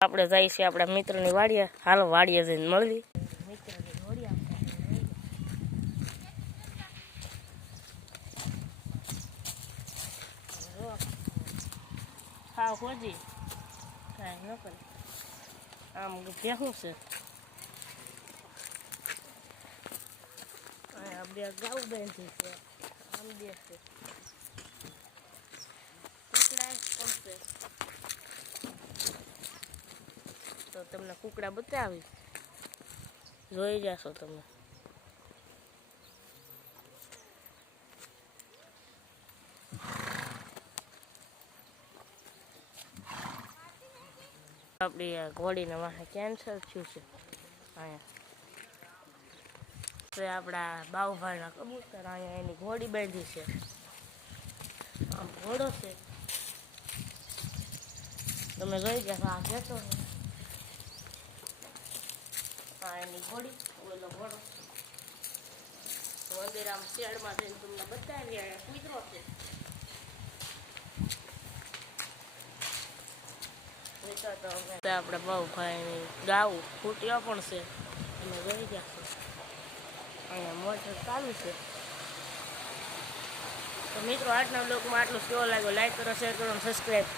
આપણે જઈએ છીએ આપણા મિત્રની વાડીએ. હાલો વાડીએ જઈને મળવી. હા હોજી કાંઈ ન કરે આમ ભેહું છે. બે ગાઉ બેઠી છે. આમ બે છે કુકડા પણ છે. તો તમને કુકડા બતાવી જોઈ જશો તમે. આપણી ઘોડીને વાહે કેન્સર થયું છે. અહીંયા આપણા બાઉભાઈના કબૂતર અહીંયા એની ઘોડી બાંધી છે. આમ ઘોડો છે તમે જોઈ ગયા. આ જતો હા એની ઘોડી ઓલો ઘોડો મંદિર આમ શેડમાં જઈને તમને બતાવી. કૂતરો છે આપણા બાઉભાઈની ગાઉ ફૂટ્યા પણ છે. તમે જોઈ ગયા છો અહીંયા મોટર ચાલુ છે. તો મિત્રો આજના બ્લોગમાં આટલું કેવો લાગ્યો લાઈક કરો, શેર કરો અને સબસ્ક્રાઈબ કરો.